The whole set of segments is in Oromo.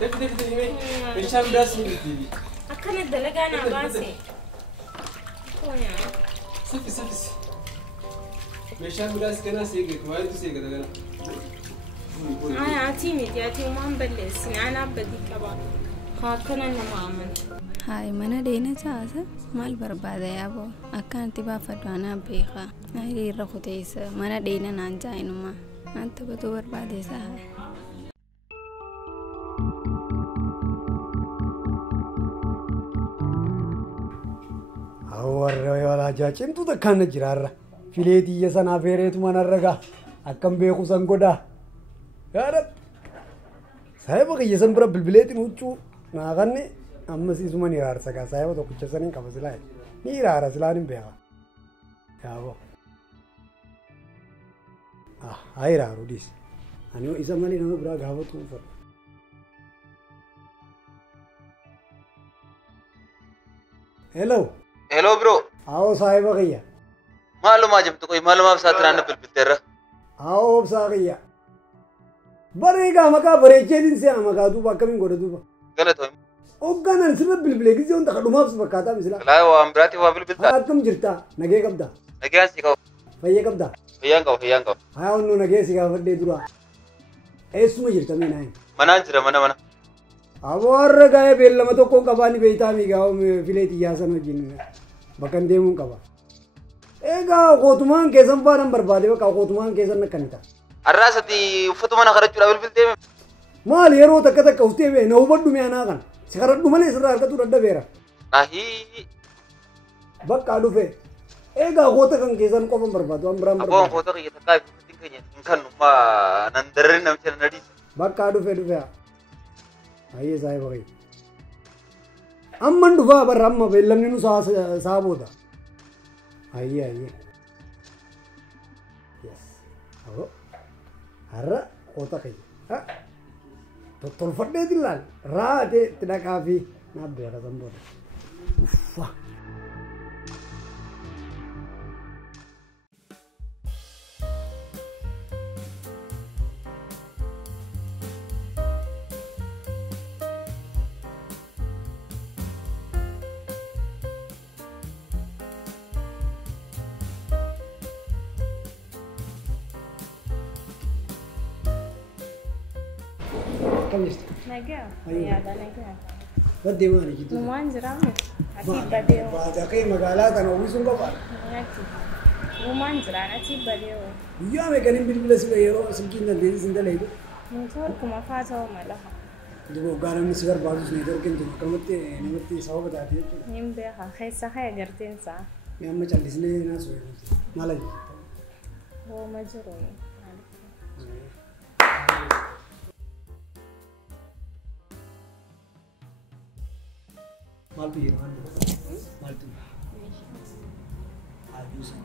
تفدي مشان راس ميدي أكن الدلقة أنا باسي ويا سفي مشان راس كنا سيجي كويس سيجي ده أنا أتيمي وما مبلس أنا بدي كبار خاكنا نمامن هاي منا دينا جاسا مال بربادة يا بو أكان تبا فتوانا بيخا هاي رخو تيسا منا دينا نانجاينو ما أنت بتو بربادة ساها أورّا ولا جاچن تو دكان جرارا فيليتي يسنا فيريت من الرجا أكم بيخو سانكودا يا رب سايبك يسن برا بالبلاد نوتشو ناغني أما سيسوما نيرار سكا سايبا تو كتشسنين كبسلاي نيرار سلانين بيها يا بو هاي رارو ديس أنيو إذا مالي نمو برا غاوة توفر hello bro आओ साहिबा गैया मालूम आ जब तो कोई मालूम आप साथ रहने बिल तेरा आओ सा गैया बरेगा मका बरेचे दिन से मका तू बाकमिंग गोरे तू गलत हो ओगन सिर्फ बिलबिले की जोन तक डुमाप से बकाता मिसला ला वो अमराती वो बिल हां तुम जिरता नगे कबदा नगे सिखाओ भैया कबदा भैया को हां उन्नो नगे सिखा फडे दुरा एसु में जिरता में नहीं मना अवर गए बेल्लम तो को कबानी बेता मी गाओ में फिलेती यासन जिन बकन देमु कबा एगा कोतमान के संपा नंबर बादे का कोतमान के सन कनिता अर्रासती फतुमना खरच बिल ते माल येरो तक उस्ते वे नौबड्डु में आना कन सिगरेट दुमले सरार का तू रड्डा बेरा नाही बक काडू फे एगा होता कन के सन को बर्बाद अमराम अब फोटो के तका तिंकने इंखन मा नंदरे नमचर नडी बक काडू फे दुफे आइए साहिब भाई अम्मन दुफा बर अम्म बेल्लम निनु साबोदा आइए यस अब हर होता कहीं हां तो तोलफड्डे दिलाल राते tidak काफी ना बेरा संबोध उफ़ نجا يا ده نجا بدي ماني جدو ومان جرامي أكيد بديه بعد أكيد مقالات أنا ويسون بقى ومان جرام أكيد بديه يا مكانين بالبلاد سيرو سمكين ندير سندل هيدو نصور كم فاتوا ماله دبوا قارن سير بازوس نيدر كنت نمتي سوا بتاعتي يم بها خيسة هاي جرتين سا يا أما جالسني ناس وين ماله هو مجرون माल पिए माल तू आजू से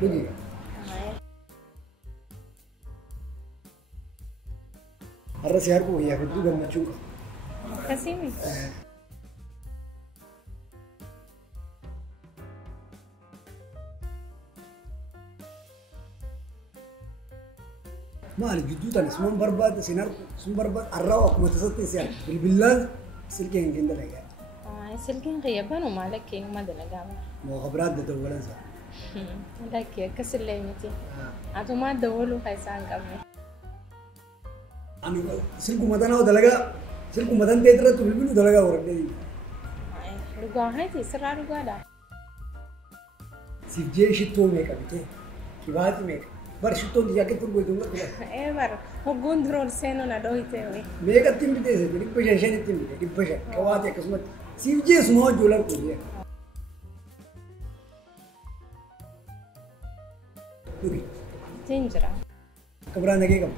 लुगी अरे शहर को या फिर तू घर में चुका कसीमी माल جدو تاني سمون برباد سينار سمون برباد الرواق متسطي سيار بالبلاد سلكين كندا لقى سلكين غيابان ومالك كين ما دلقاما مو خبرات ده دولا سا لك كسر ليمتي عطو ما دولو خيسان قبل أنا سلكو مدان هو دلقا سلكو مدان تيترا تو بالبلو دلقا ورد دي لقا هاي تيسرع لقا دا سيف جي شتو ميكا بيتي كيباتي ميكا بار شتو دي جاكيت تقول دولا ايه بار هو غوندرول سينو ندوي تيوي ميكا تيم بيتي سي دي بيشن شين تيم بيتي دي بيشن كواتي كسمت سيف جي سمو جولر كوريا تنجرا كبران نگي كم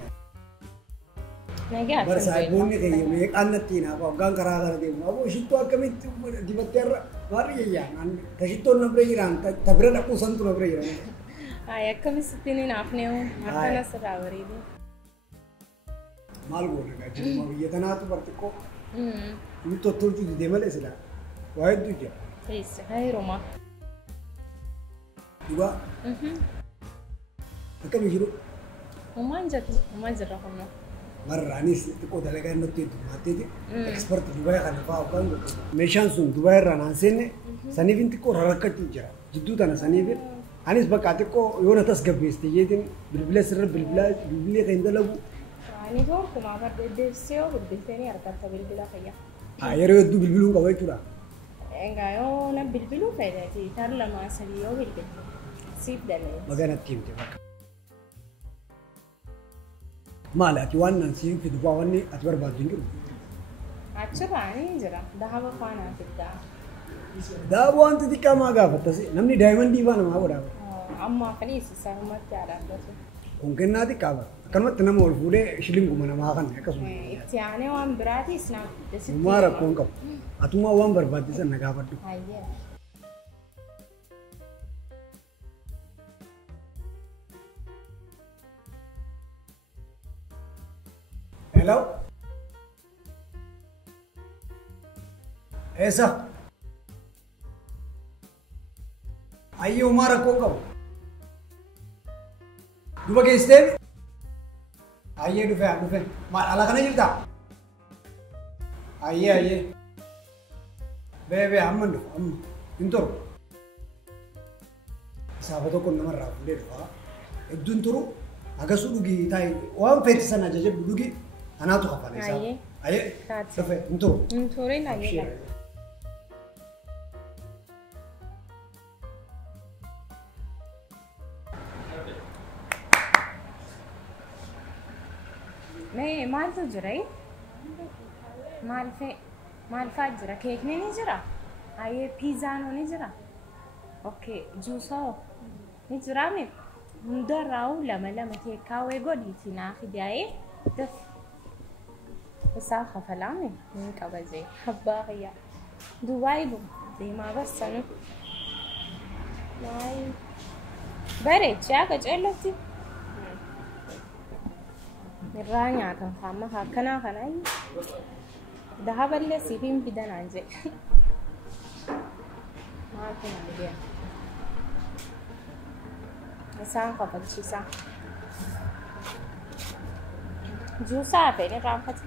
نگي بار سايبون ني كيي ميك انتي نا باغان كراغر دي ابو شتو كميت دي بتر بار ييا نان تشتو نبريران تبرن اكو سنتو نبريران هاي كم ستين نافنيو مكان سراوري دي مال بول رها جي ما يتنا تو برتكو انتو تولتو دي مالي سلا وايد دوجا كيس هاي روما دوا Akka bijiru Umaan jirra humna. marraanis xiqqoo dalagaa irratti heddummaatteeti eksperti Dubaay kana fa'aa yookaan meeshaan sun Dubaay irraa naan seenne saniif xiqqoo rakkachuu jira jidduu tana saniif anis bakka xiqqoo yoona tasgabbeessite jeetiin bilbila sirra bilbilee kan dalagu Ani tokkuma bardeessee yoo bilbiltanii argatta bilbila fayyaa. yeroo hedduu bilbiluun qaba jechuudha. Egaa yoo na bilbiluu fayyadati tar lamaa sadii yoo bilbilte siif dalee. Maganatti himte bakka. Maali ati waan naan siin fidu baa wanni ati barbaaddu hin jiru. Achirraa ni jira dahaba faanaa fiddaa. Daaboo wanti xiqqaa maa gaafattas namni daa'imman dhiibaa namaa godhaa. Amma faniisa ummatti yaadatu. Kun kennaa xiqqaa bara. Akkanumatti nama ol fuudhee shilinguma namaa kan akkasuma. Itti aanee waan biraatis naaf fidde. Uumaa rakkoon qabu. Atumaa waan barbaachisan na gaafadhu. Hayyee. Hello? Eessa? Ayyee uumaa rakkoon qabu. Duba geessitee? Ayyee dhufe. Maal ala kana jirtaa? Ayyee. Bee amma dhufu amma hin turu. Saafa tokko namarraa fuudhee dhufa. Hedduun turu akkasuu dhugii taa'e waan feeti sana ajajabdu dhugii anaatu kafale isaa. Ayyee dhufe hin turu. Hin turin ayyee. Mee maaltu jira? Maal fa'aa jira? Keekni ni jira? Ayyee piizaan ni jira? Okay, juusoo ni jira mee? Hundarraa lama teekkaawwee godhiitii naa fidaa'ee daf isaa kafalaa mee? Ni qaba jee abbaa fayyaa. Dubaay deemaa bassanu. Bareechaa akka ceellatti. Irraa nyaatan faama akkanaa kanaa dahaballee siif hin fidanaan jedhe. Maaltu nama deema? Isaan kafalchiisaa. Juusaa fedhe raanfate.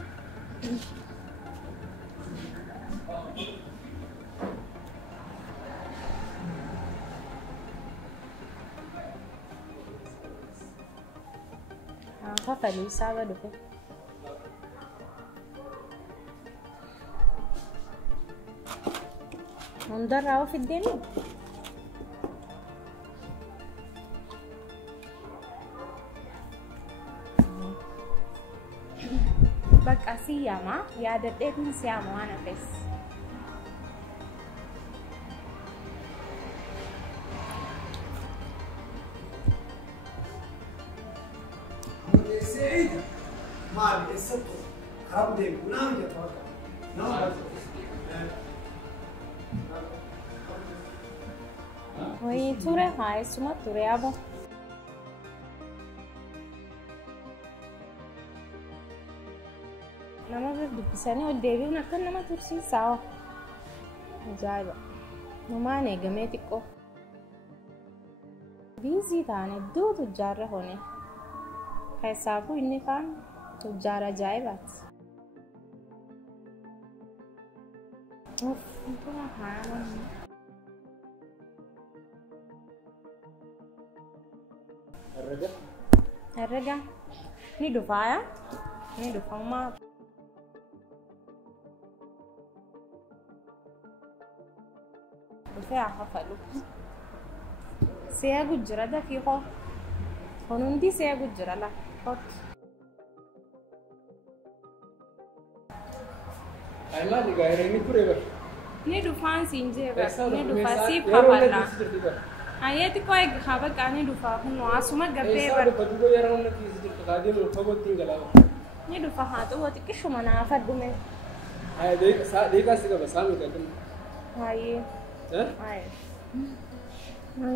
Kafaliisaa ba dhufe. Hundarraa of iddeeni. Bakka siyaamaa yaadadheetiin siyaama waan hafes. Maal eessattu karaa deemu naam jedha bakka. Wayii ture haayesuma ture abo. Nama dubbisanii ol deebi'uun akka nama tursiisaa. Ajaa'iba. Namaan eegamee xiqqoo. Biizii ta'an hedduutu ijaarra hone. Keessaafuu inni kaan tujjaara ajaa'ibaati. Herrega ni dhufaa ni dhufamaa. Dhufee haa kafalu. Si'a gujjira dafii hoo. Hundi si'a gujjira la. Ayman ni gaya ini pure ber. Ni dufaan siin jeeba. Ni dufaa siif kafalla. Ayeeti koo eegi haba qaanii dhufaa kun asuma gabbee bar. Badu yara namni kiisi jirtu kaadii nu fagootti galaa. Ni dhufa haa xummoo xiqqishuma naaf addume. Ayee deekaa si qaba saami gadin. Ayee. Ayee.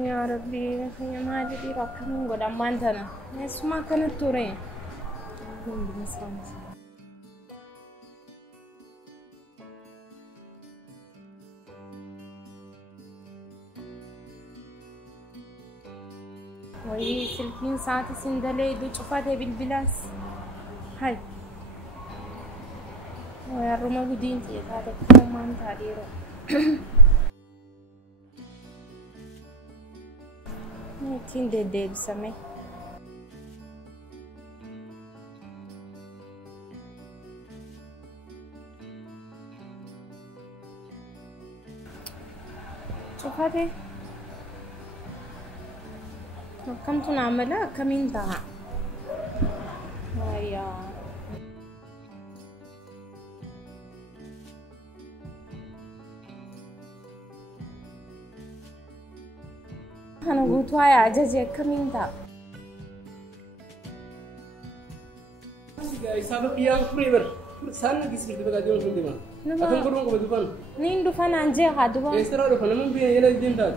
Yaa Rabbii maali dhiira akkamiin godhan maan tana. Eessuma akkanatti ture. Hundi misaamsa. وي سلكين ساعتي سندلي دو شوفاتي بالبلاس هاي ويا روما بدين تي هذا كم ما نتعيره نتين دي بسمي شوفاتي كم تنعملها كم ينتهى هيا أنا قلت هاي عجزي كم ينتهى سبب يا فريبر سان كيسير تبغى جون في دماغ أكون كلهم كبدوبان نين دفن أنجي هادوبا إسرائيل دفن من بين يلا الدين تات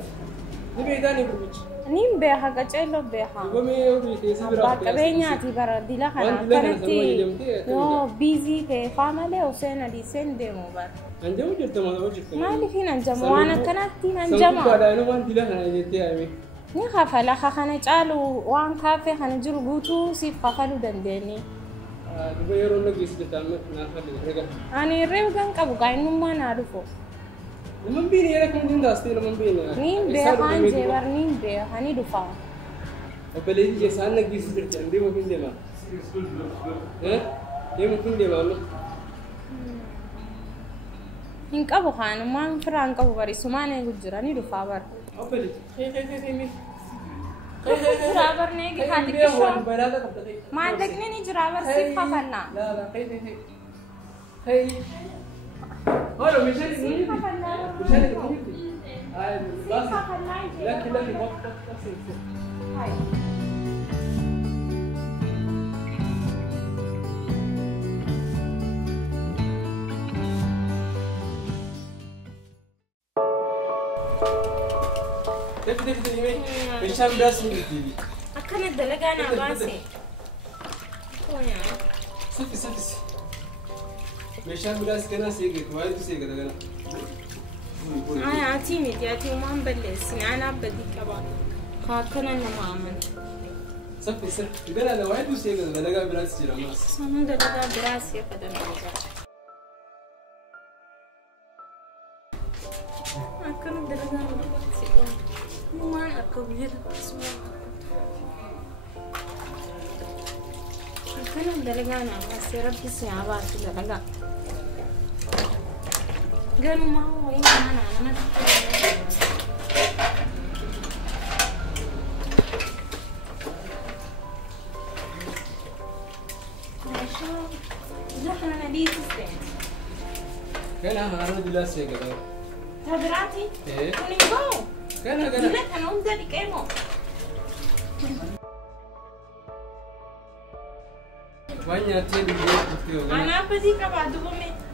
نبي داني بروج نين بيها كأجلو بيها يبغى يوري تيسير باك بيناتي برا ديلا خنا كنتي نو بيزي تي فاملي وسينا دي سين دي موبار أنجمو جرت ما هو جرت ما لي فينا نجمع وأنا كنتي نجمع سامو كذا إنه ما ديلا خنا جرتي أمي ني خافلا خنا جالو وان كافي خنا جرو بوتو سيف خافلو دندني يبغى يورو نجيس جتامي نافع لي أنا ريو كان كابو كاينو ما نعرفه من بين يلا كم دين داستي لمن بين نين بيها أنجي بر نين بيها هني دفع أبلي جيسان نجيس جرتي عندي ممكن دما إيه ممكن دما إنك أبو خان ما فران كابو بري سمانة يجراني دفع بر أبلي خي جرابر نيجي هاتي كشوا ما عندك نيجي جرابر سيف خفنا لا خي هلا مشان سيف خفنا سيف خفنا لكن هاي دفي مشان براس ميدي أكنت دلقانا باسي كويا سفي مشان براس كنا سيجي وايد سيجي دلقانا أنا أتي وما مبلسني أنا بدي كبار خاكنا ما أمن سفي إذا لو وايد سيجي دلقانا براس جراماس سامون دلقا براسي قدر أكنت دلقانا باسي ما أركب جدا اسمه أكنت دلقانا باسي ربي سيابات دلقا قالوا ما هو إيه أنا زحنا نديس السين كان هارون دلاس سيجي تبراتي إيه ونيجو كان لا أنا أم ذلك إيمو وين يأتي أنا بدي كبار دوبامي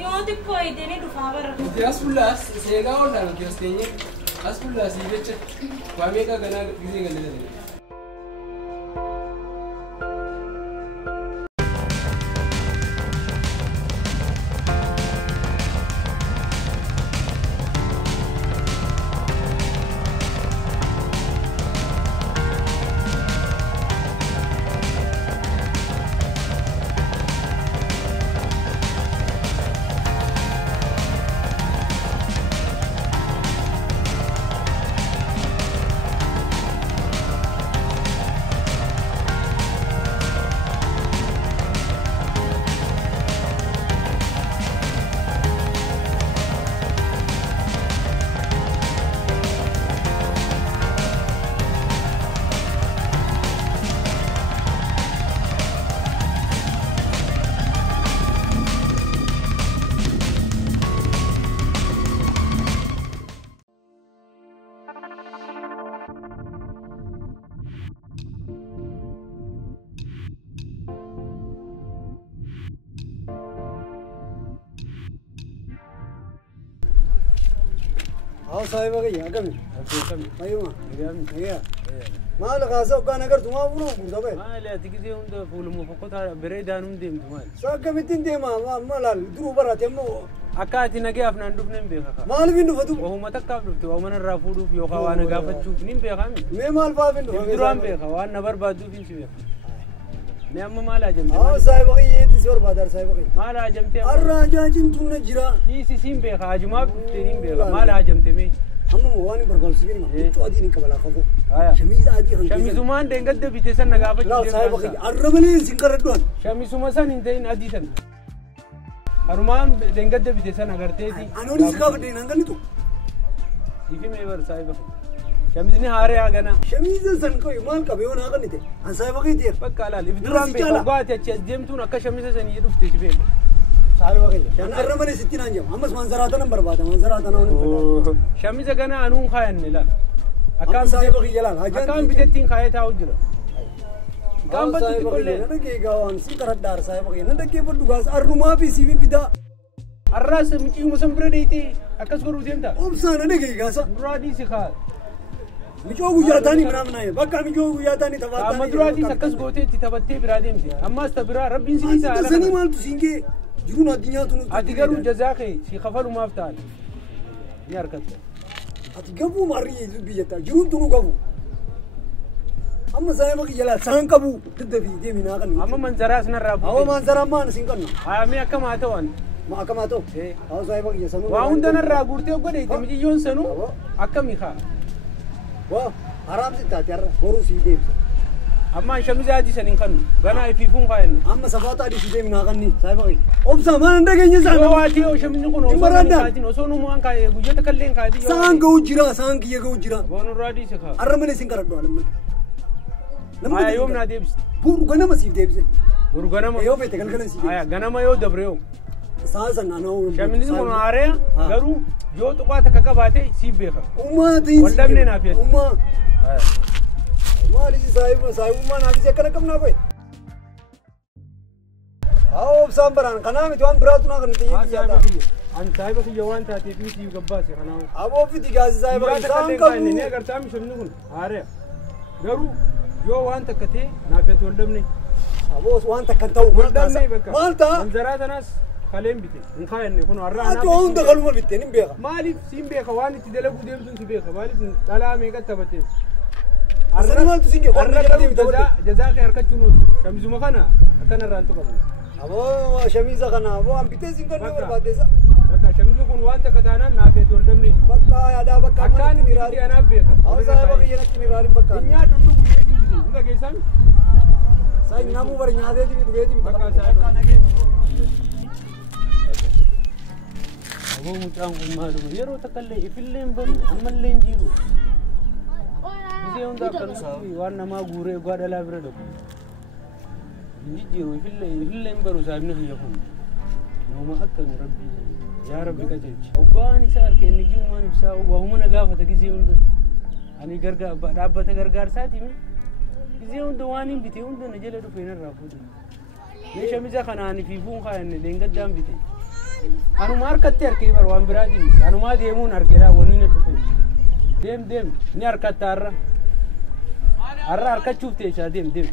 يوم تكوي دني دفعة أنت أسفل سيجا ولا أنت أسكيني أسفل سيجا وامي كأنا كذي قلنا صاحب غيا كم ايوه هي ما لغاسه وكان اقرت ما بنو مدبل ما لا تجي عند فول مفقط بريدان ديم تمام ساكم تندي ما لا درو برات يمو Akka ati nagaaf naan dhufne hin beeka. Maaliif hin dhufatu? Wahuma takkaaf dhufte wahuma narraa fuudhuuf yookaan waan gaafachuuf hin beekami. Mee maal fa'aaf hin dhufame? Duraan beeka waan na barbaaduuf hin si beeka. Mee amma maal ajamte? Saahiba qiyyeetti si barbaada saahiba qiyye. Maal ajamte? Har'a ajaajin tun na jira. Dhiisi siin beeka ajumaaf dhuftee hin beeka maal ajamte mee? Amma waan hin barbaachisu jenna. Huccuu adii hin qabalaa qabu. Shamiisa adii kan keessa. Shamiisumaan deengadda bitee san na gaafachuuf deemaa. Saahiba qiyye har'a malee sin qaraddoon. Shamiisuma san hin ta'in adii san. Harumaan deengadda bitee san agarteeti. Anooni si gaafadhe hin hanganitu. Ifi mee bar saahiba qiyye. Shamiisni haaree hagana. Shamiisa san qabu maal qabe yoo naa kannite. An saahiba qiyye. Bakka alaal ifi duraan beeka gooti achi deemtuun akka shamiisa sanii dhufte si beeka. Saahiba qiyye. Har'a malee sitti naan jedhamu. Ammas manzaraata nan barbaada. Manzaraata naa waliin. Shamiisa gana anuun kaayanne la. Akkaan saahiba qiyye laal. Akkaan bitettiin kaayee taa'u jira. Akkaan saahiba batti qiyye. Nana kee gaawaan si qaraddaar saahiba qiyye. Nana kee fadhu gaas arrumaa fi siifin fidaa. Arraas miccii musan bira deeytee akkas godhuu deemta. Obsaan nana kee gaasa. Duraa dhiisi kaa. Mijoo guyyaa taanii minaaminaa bakka mijoo guyyaa taanii taphataa. Amma duraa dhiisi akkas gootee itti taphattee biraa deemte. Ammaas ta biraa rabbiin si dhiisa. Sanii maaltu siin gee jiruun addunyaa tunu. Ati garuu jazaa kee si kafalumaaf ta'an. Ni harkatta. Ati gabuu maarrii biyyattaa jiruun tunu gabu. Amma saahiba qiyye laal saan qabu daddabii deeminaa kan. Amma manzaraa sinarraa buute. Awwa manzaraa maan siin kanna. Haamee akkamaa ta'an. Ma akkamaa ta'u. Awwa saahiba qiyye sanuu. Waa hunda narraa guurtee godheete mijiyyoon sanuu akkamii kaa. Waa haraam si taate har'a boruu sii deemsa. Amma shamiza adii saniin kannu ganaa ifiifuun kaayanne. Amma safaata adii sii deeminaa kanni saahiba qiyye. Obsa maan hin dhageenye isaan. Yoo waati yoo shamizni kun osoo hin kaatiin osoo nuumumaan kaayee guyyoota kalleen kaatii. Saan ga'u jira saan kiyya ga'u jira. Boonurraa dhiise kaa. Har'a malee siin qaradhu alamma. Aya yoom naa deebiste. Buru ganama siif deebise. Buru ganama. Yoo feete galgala siif deebise. Aya ganama yoo dabre yoo. Saa san naannoo. Shamizni kun haaree garuu yoo tuqaa takka qabaate siif beeka. Ummaatiin. Wal dhabnee naaf jedhe. Ummaa. Maaliif saahibummaa naafis akkana qabnaa qoye? Haa obsaan baraan kanaa miti waan biraatu naa kan ta'e biyyaadha. An saahiba kiyya waan taateef miti gabbaase kanaa. Aboo fiti gaasi saahiba isaan qabu. Ni agartaa shamni kun haaree garuu yoo waan takka ta'e naaf jedhe wal dhabnee. Aboo waan takka ta'u wal dhabnee bakka. Maal ta'a? Manzaraa tanaas kaleen bite hin kaayanne kun har'a anaaf. Ati hunda kaluma bitte ni beeka. Maaliif siin beeka waan itti dalaguu deemtuun si beeka maaliif dhalaa meeqa taphatee. Asirra maaltu siin gee har'a garuu jazaa kee harkachuun ooltu shamizuma kana akkanarraan tuqamu. Aboo shamiza kana aboo an bitee siin kannuu barbaadeessa. Bakka shamizi kun waan takka taanaan naaf jedhe wal dhabnee. Bakka yaadaa bakka amma akkaan itti biyya anaaf beeka. Haa saahiba kiyya natti ni raari bakka. Hin nyaadhu dhuguu yeetiin bite hin dhageessami. Saahibi namuu bari nyaateeti bitu beeti bitu. Bakka saahiba. Aboo mucaan kun maaluma yeroo takkallee ifillee hin baru ammallee hin jiru. Gisee hunda akkanumatti waan namaa guuree egaa dhalaa bira dhabu. Hin jijjiiru ifillee hin baru saahibni kiyya kun. Nooma akkami rabbi yaa rabbi qajeelchi. Obbaan isaa harka inni jirumaan ibsaa waahuma na gaafata gisee hunda. Ani dhaabbata gargaarsaati mi? Gisee hunda waan hin bite hunda na jala dhufe narraa fuudhe. Mee shamiza kanaan ifiifuun kaayanne leengaddaan bite. Anuma harkatti harkee bar waan biraatiin anumaa deemuun harkeedhaa wanni na dhufe. Deem ni harkatta har'a. Har'a harkachuuf teessaa deem.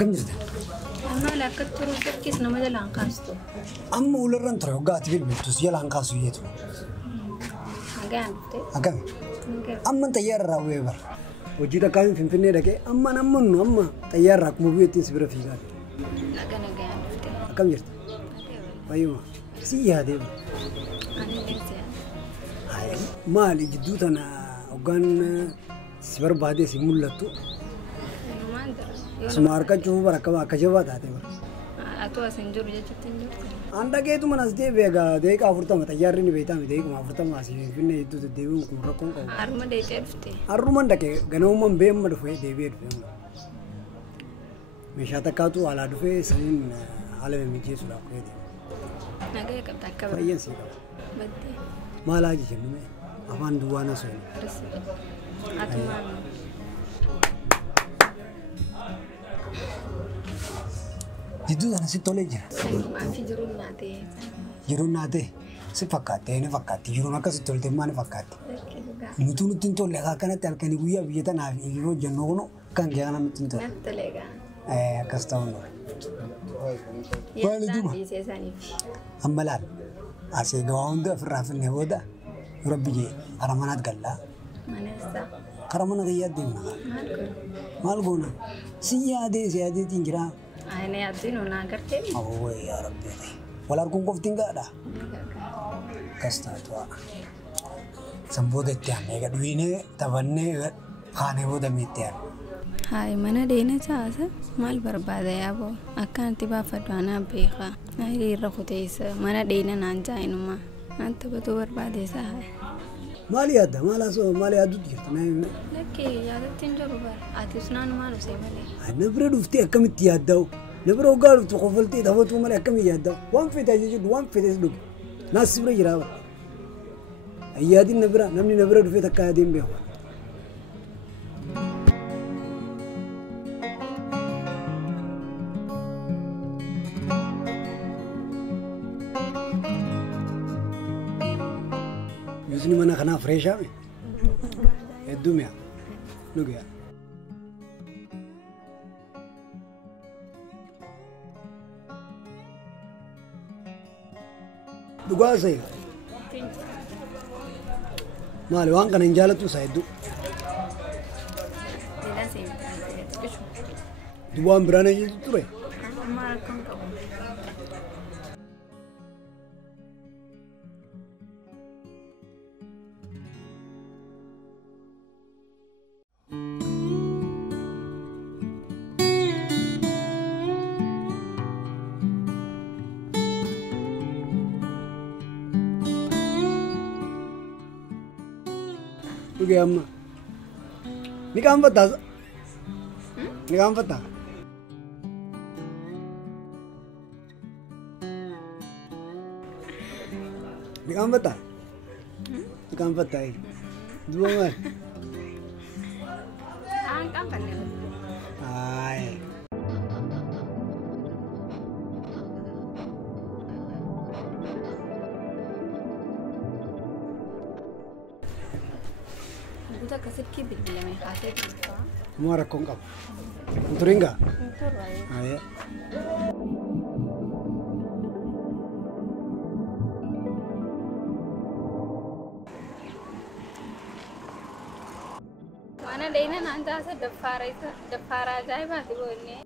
Akkam jirta? Amma lakka turuu tokkis nama jalaan kaastu. Amma ularran ture waggaatti bilbiltus jalaan kaasu yeetu. Hagaan dhuftee? Akkam? Amma xayyaara irraa bu'ee bara. Hojii takkaan Finfinnee dhaqee amma xayyaara akkuma bu'eettiin si bira fiigaa. Nagaan dhuftee? Akkam jirta? Fayyuma. Si yaadee bara. Ani leessa yaadee. Maali jidduu tana hoggaan si barbaadee si mul'attu? Suma harkachuuf bara akka jabaa taate bara. Atoo asin jiru jechuutti hin jirtu. An dhageetu manas deebi'ee deeqa 40 xayyaarri ni beektaa miti deequma 40 asii Finfinnee hedduu deddeebi'uun kun rakkoon qabu. Harma deetee dhuftee? Harruman dhaqee ganamummaan beemma dhufee deebi'ee dhufee. Meeshaa takkaatu alaa dhufee saniin haala mimmijeessuudhaaf ka'ee deema. Nagaa qabda akka bara. Fayyan sii qaba. Baddee. Maal haa jennee afaan duwwaa na soonu. Atumaan. Jidduu kana si tolee jira. Maafi jiruun naatee. Jiruun naatee si fakkaatti ni fakkaatti jiruun akkasitti tolte maal fakkaatti. Nuti nutti hin tolle akkanatti halkanii guyyaa biyya tanaaf yeroo jennu kunu kan kee kana nutti hin tolle. Natti toleegaa. Akkas ta'uu nuu. Maali duuba? Amma laal asii gawaa hunda ofirraa finnee booda rabbi jee kara manaat gallaa. Maneessa. Kara mana kiyyaa deemna. Maal goona? Si yaadeetiin jiraa. Ani yaadduun onaa gartee. Awwee yaa rabbi. Wal arguun qoftiin gaadha. Akkas taatu haa. San booda itti aanee gadhiinee taphannee kaanee booda miitti aanee. Hayi mana deena caasa maal barbaada yaaboo akkanatti baafadhu anaa beekaa. Hayi irra kuteessa mana deena naan jaa'inuma. Naan taphatuu barbaadeessa hayi. Maal yaadda? Maal yaadduutti jirtu? Lakkee yaadatti hin jiru bara. Atis naanumaan usee malee. Na bira dhuftee akkamitti yaaddaa'u? Na bira hoggaa dhuftu qofaltee taphatuu malee akkamitti yaaddaa'u? Waan feetaa jechuudha waan feetes dhugu. Naas si bira jiraa bara. Ayyaadiin na bira namni na bira dhufee takka yaadeen beeku. Yusni mana kanaa fireeshaa mi? Hedduu mi'a? Dhugu yaa. Dhugaa isa maali waan kana hin jaalattu isaa hedduu? Waan biraan eenyutu ture? Oke amma. Ni kamu patah? Ni kamu patah? Ni kamu patah? Ni kamu patah? Dua mal. Angkat pandai. Hai. Udah kasih kibir bila main kasih tu. Mau rakong kau? Turing enggak? Tur lah. Ayo. Mana deh nanti asa defara jaya mati boleh.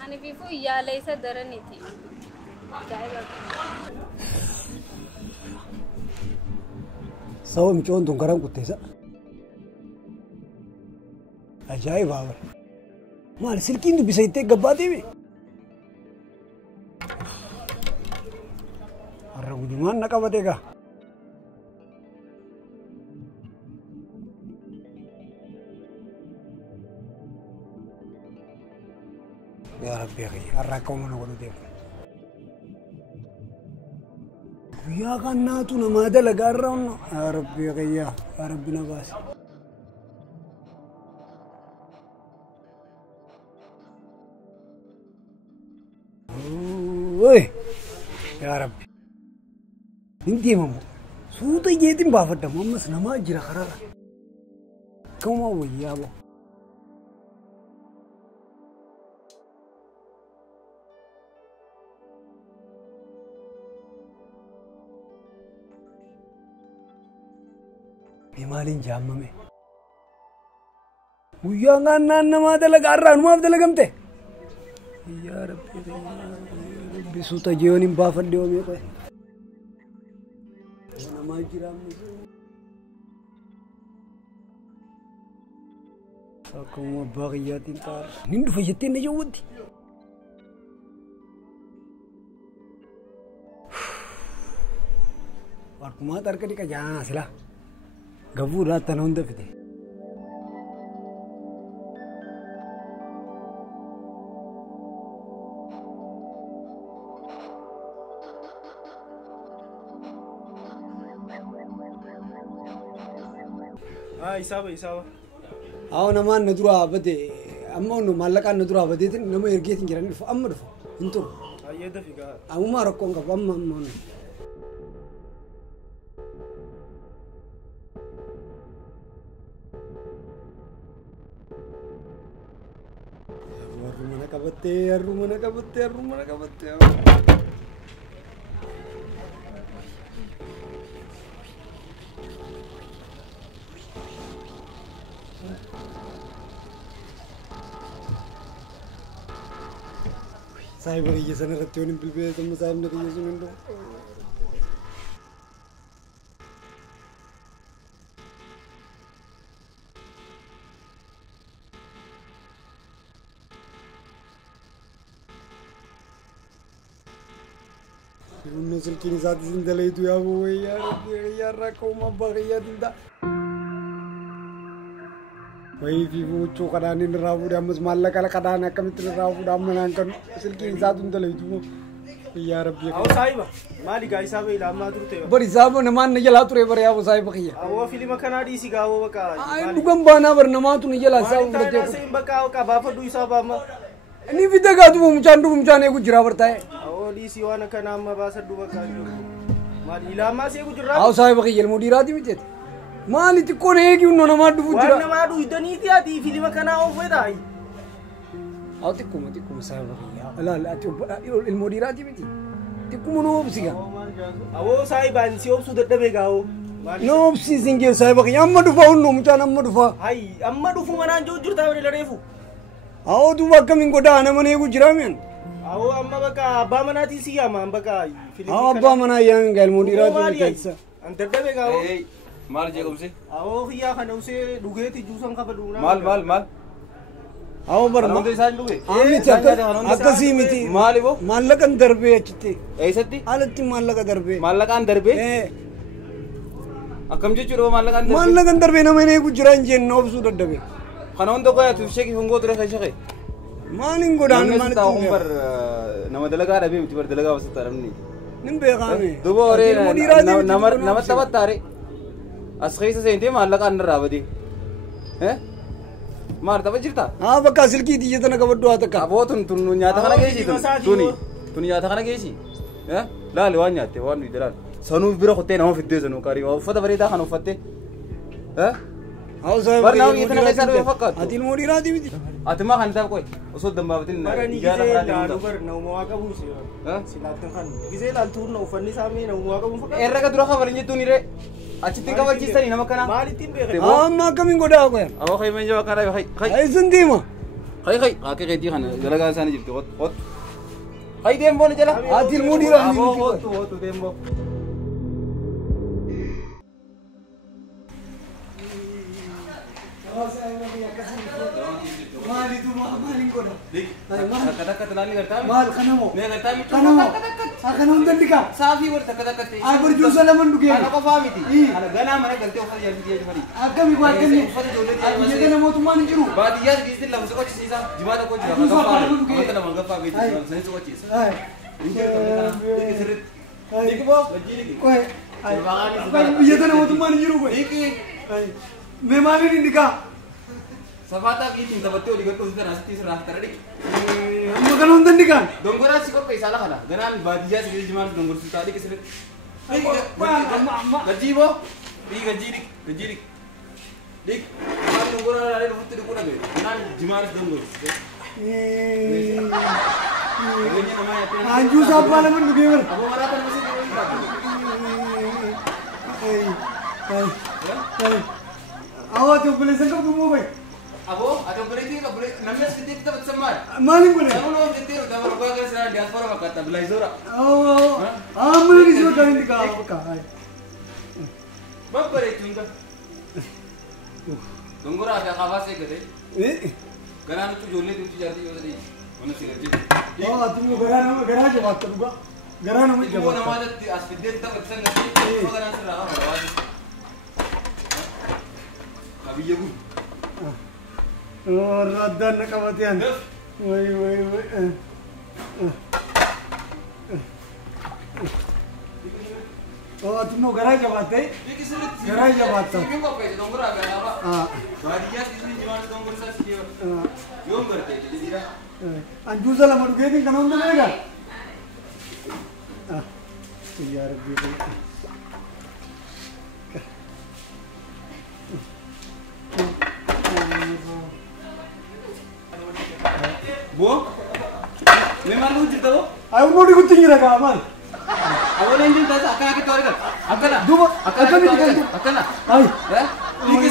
Ane bifu iya lesa daran itu. Jaya mati. Sawam cuman tungkarang kutesa. Ajaib babar. Mal silkin tu bisa itek gabati bi. Arang ujuman nak apa tega? Ya Rabbi ya, arang kau mana kau tega? Ya kan na tu nama ada lagarang. Ya Rabbi ya, ya Rabbi nabas. Woi, ya Rabbi. Inti mamu. Sudah jadi bawa dah, mama senama jira karala. Kamu mau ya bo? Bimaalin jaammame. Guyyaa ngaannaan namaa dalagaa irraa numaaf dalagamte. Yaa Rabbi suuta jiyoon hin baafadhe oomee qoe. Namaa jiraamu. Akkuma abbaa kiyyaatiin ta'a. Nin dhufa jettee na jawwatti. Akkuma harka dhiqa jaanaa sila. Gabuudhaa tana hunda fide. Isaaba. Awo namaan na dura abade amma no mallaqaan na dura abadeetin nama ergeetin jiran dhufu amma dhufu hin turu. Ayyada figaa. Amuma rakkoon qabu amma. Harru mana qabattee. Saya bagi sana racun bilbil sama saya nak kerja sini dong. Nusul kini saat zinda itu ya bu ya rakau mabagaya tinda. Wahai vivo cokadani nerabu dia mas malak kalau kadana kami nerabu dia menangkan nusul kini saat zinda itu. Ya Rabbi. Awo saiba mali ga isaaba ilama turte. Bari isaaba naman najala ture bari awo saiba kiya. Awo film kana di si gawo baka. Ay bukan bana bar nama tu najala saaba berarti. Mali sai baka ka bafa du isaaba ma. Ini video gadu mumcane ku jira bertai. Awo di si wana kana ma basa du baka. Mali ilama sai ku jira. Awo saiba kiya mudi rati mitet. Mali ti kone ki unno nama du jira. Wana ma du idani ti ati film kana o fedai. Awo tikkum saiba kiya. La ilmudi rati miti. Tikkum no obsiga. Awo saiba si obsu daddabe gawo. No obsi singe saiba kiya amma du fa unno mumcane amma du fa. Hai amma du fu mana jurta wale larefu. Awo tu bakka min goda ana mane ku jira men. Awo amma baka abba mana ti siya ma baka film. Awo abba mana yang gal mudira tu kaisa. Daddabe gawo. Maal jeequmsi? Awo khiyya kana use dhugeeti juusan qaba dhuuna. Maal? Awo barma. Namoota isaan dhuge? Amiti akkasii miti. Maali boo? Maallaqan darbee achitti. Eessatti? Alatti maallaqa darbee. Maallaqaan darbee? Akkam jechuudha maallaqaan darbee? Maallaqan darbee nama inni ku jira hin jenne obsuu dadhabe. Kana hunda qoyaatu sheekii hongoo ture kan shaqee? Maaliin godaan maalitti ta'uun bar nama dalagaa dhabee miti bar dalagaa wasitti dhaabni. Nin beekaame. Duba horee nama taphattaare as keessa seentee maallaqaan irraa badee. Maal tapha jirta? Haa bakka silkii xiyya tana qabaddu haa takka. Aboo tun nyaata kana geessi tun nyaata kana geessi. Laali waan nyaatte waan nuyi dalaal. Sanuu bira qottee nama fiddee sanuu qarii uffata bareedaa kana uffattee. Haa saayiba. Barnaa hojii tana keessaa dhufe fakkaatu. Ati ilmoo dhiiraati miti. Ati maa kan taa'u qoy osoo dambaafatiin jaala faraadee hunda. Bar nama waa qabu silaattin kan gizee laaltuun na uffanni saamee nama waa qabu fakkaatu. Erga dura kabarin jettuun irree achitti kabachiistanii nama kana. Maalittiin beekte? Amma akkamiin godhaa qoya? Aboo kai menjaa bakka dhabe kai. Ayisan deema. Kai akka keetii kana dalagaa isaanii jirti hot. Kai deemboo ni jala. Ati ilmoo dhiiraati miti. Aboo hotu deemboo. Maaliin godha? Takka talaani gartaa mi? Maal kanamoo? Mee gartaa mi? Kanamoo? Kana hunda dhiqaa? Saafii wal takka ta'e. Ay barjuusa laman dhugee. Kana qofaa miti. Kana ganaa mana galtee uffata jaallatee jedhamani. Akkami waa akkami? Uffata ijoollee biyya kana mootummaan hin jiru. Baadiyyaa keessatti lafa soqochisiisa. Jimaata qochi lafa gaffaa. Amanta lama gaffaa beekti. Sani soqochisa. Nikboo. Qoe. Biyya kana mootummaan hin jiru qoe. Niki. Mee maaliin hin dhiqaa? Safaataa fi ittiin taphattee olii gadhoosi tana asitti sirraa tara dhiqi. Amma kana hunda hin dhiqaan? Dongoraa si qopheessaa lafa kana. Ganaan baadiyyaa si keessa jimaatu dongorsiisaa dhiqi sirriitti. Gajiiboo. Dhiqi gajii dhiqi. Gajii dhiqi. Dhiqi. Waan dongoraa laalee dhufutti dhiquu dhabe. Ganaan jimaanis dongorsiise. Anjuu saappaa laman dhugee bara. Aboo maraa kan masii dhibee hin Awak tu boleh sangkap tu mau baik. Abo, ada berarti ka boleh namanya sedikit kita bersama. Maling boleh. Kamu lo sedikit udah berubah ke sana diaspora makata Blaizora. Oh, maling disuruh kali ni kau apa? Bapak itu enggak. Tunggu ada kawas ya gede. Garan itu jolly itu jadi tadi. Mana sih lagi? Oh, tunggu garan jawab tu juga. Garan nama Itu jawab. nama ada di aspek kita bersama nggak? Itu garan serah orang. Tapi ya bu. Oh, radan nak kawatian. Woi. Oh, tunggu garan jawab tu. Garan jawab tu. Ini kok pede tunggu apa apa? Bahagia di sini jual tunggu saja dia. Yang berarti jadi tidak. Anjusa lah malu gini kan orang tu mereka. Ya Rabbi. Bu, memang lu cerita bu? Aku mau dikucing kira kaman. Awal yang cerita akan kita orang. Akan lah. Dua, akan ni kita. Akan lah. Ay, Davis,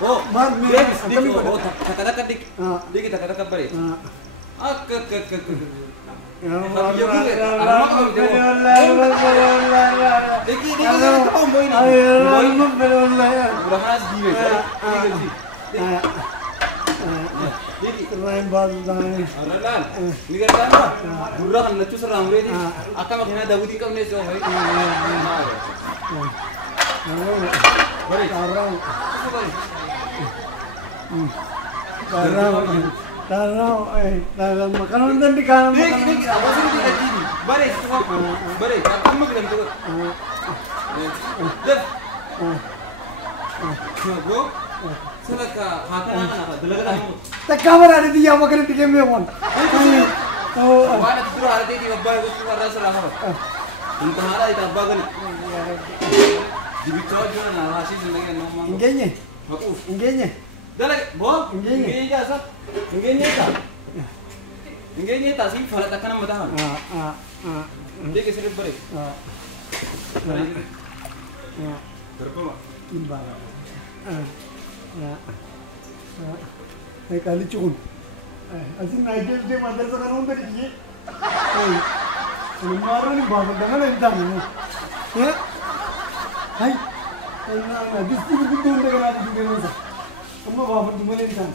oh, Davis, oh, katakan dik, dik katakan beri. Keren banget. Aralan, ini kan apa? Buruk kan lucu serang ini. Akan makanya Dawud ini kau nih so. Tarang, makanan dan di kanan. Ini apa sih di sini? Bare, kamu bilang tu. Dek. Bro, salah ka hati apa? Delaga kamu. Tak kabar ada dia makan di game mon. Oh, Mana tu ada di babay ko tu rasa lah apa? Entah ada itu apa kan? Di bicara juga na hasil dengan nama. ingenya. Aku. Ingenya. Dalam, boh? Ingenya. Ingenya sah. Ingenya tak sih, falat akan nama tahan. Dia kesulitan beri. Berapa mak? Imbang. Naik kali cukun. Asin naik dia madrasah kan orang tadi je. Marah ni bawa dengan entah ni. Ya. Hai. Nah, dis tu betul dengan ada di mana. Kamu bawa tu mana entah.